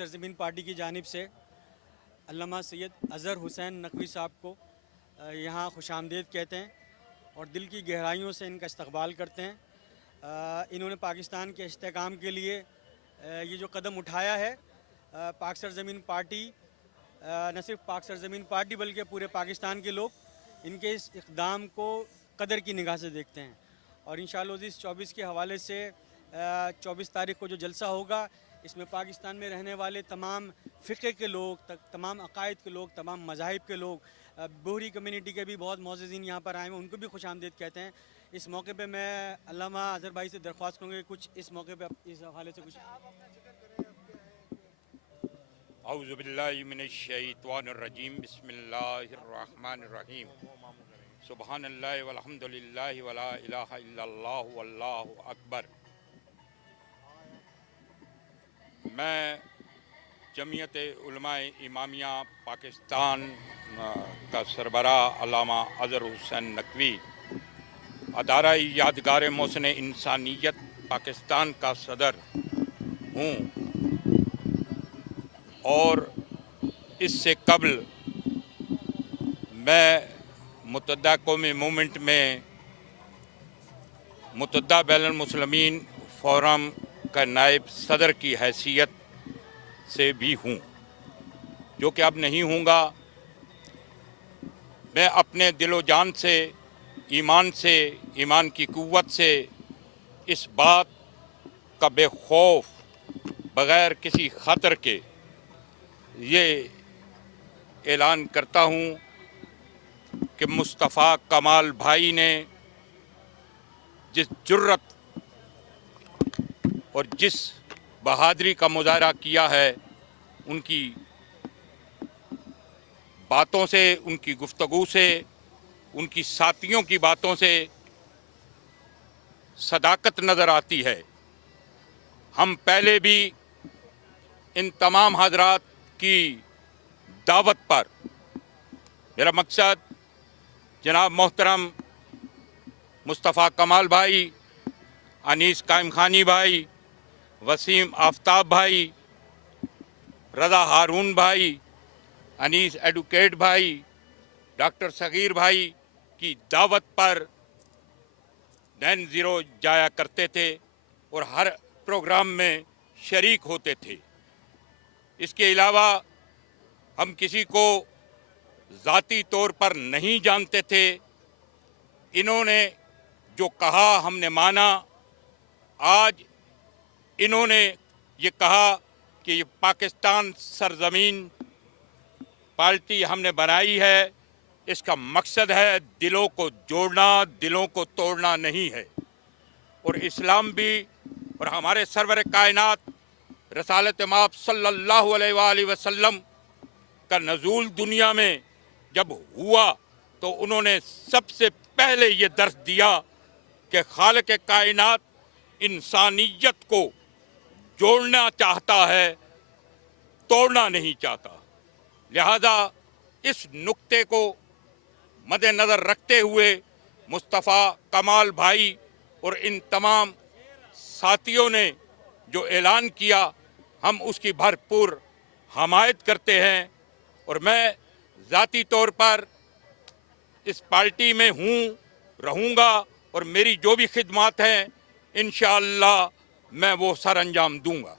سرزمین پارٹی کی جانب سے علامہ سید اظہر حسین نقوی صاحب کو یہاں خوش آمدید کہتے ہیں اور دل کی گہرائیوں سے ان کا استقبال کرتے ہیں۔ انہوں نے پاکستان کے استحکام کے لیے یہ جو قدم اٹھایا ہے، پاک سرزمین پارٹی، نہ صرف پاک سرزمین پارٹی بلکہ پورے پاکستان کے لوگ ان کے اس اقدام کو قدر کی نگاہ سے دیکھتے ہیں۔ اور انشاءاللہ عزیز 24 کے حوالے سے 24 تاریخ کو جو جلسہ ہوگا، اس میں پاکستان میں رہنے والے تمام فقہ کے لوگ، تمام عقائد کے لوگ، تمام مذاہب کے لوگ، بوہری کمیونٹی کے بھی بہت معززین یہاں پر آئے ہیں، ان کو بھی خوش آمدید کہتے ہیں۔ اس موقع پہ میں علامہ اظہر بھائی سے درخواست کروں گا کچھ اس موقع پہ اس حوالے سے کچھ۔ اعوذ باللہ من الشیطان الرجیم، بسم اللہ الرحمن الرحیم، سبحان اللہ والحمد للہ ولا الہ الا اللہ واللہ اکبر۔ میں جمعیت علماء امامیہ پاکستان کا سربراہ علامہ اظہر حسین نقوی، ادارہ یادگار محسن انسانیت پاکستان کا صدر ہوں، اور اس سے قبل میں متحدہ قومی موومنٹ میں متحدہ بین المسلمین فورم کا نائب صدر کی حیثیت سے بھی ہوں، جو کہ اب نہیں ہوں گا۔ میں اپنے دل و جان سے، ایمان کی قوت سے اس بات کا بے خوف، بغیر کسی خطر کے یہ اعلان کرتا ہوں کہ مصطفیٰ کمال بھائی نے جس جرت اور جس بہادری کا مظاہرہ کیا ہے، ان کی باتوں سے، ان کی گفتگو سے، ان کی ساتھیوں کی باتوں سے صداقت نظر آتی ہے۔ ہم پہلے بھی ان تمام حضرات کی دعوت پر، میرا مقصد جناب محترم مصطفیٰ کمال بھائی، انیس قائم خانی بھائی، وسیم آفتاب بھائی، رضا ہارون بھائی، انیس ایڈوکیٹ بھائی، ڈاکٹر صغیر بھائی کی دعوت پر نین زیرو جایا کرتے تھے اور ہر پروگرام میں شریک ہوتے تھے۔ اس کے علاوہ ہم کسی کو ذاتی طور پر نہیں جانتے تھے۔ انہوں نے جو کہا ہم نے مانا۔ آج انہوں نے یہ کہا کہ یہ پاکستان سرزمین پارٹی ہم نے بنائی ہے، اس کا مقصد ہے دلوں کو جوڑنا، دلوں کو توڑنا نہیں ہے۔ اور اسلام بھی، اور ہمارے سرور کائنات رسالت مآب صلی اللہ علیہ وآلہ وسلم کا نزول دنیا میں جب ہوا تو انہوں نے سب سے پہلے یہ درس دیا کہ خالق کائنات انسانیت کو جوڑنا چاہتا ہے، توڑنا نہیں چاہتا۔ لہذا اس نقطے کو مد نظر رکھتے ہوئے مصطفیٰ کمال بھائی اور ان تمام ساتھیوں نے جو اعلان کیا، ہم اس کی بھرپور حمایت کرتے ہیں۔ اور میں ذاتی طور پر اس پارٹی میں ہوں، رہوں گا، اور میری جو بھی خدمات ہیں انشاءاللہ میں وہ سر انجام دوں گا۔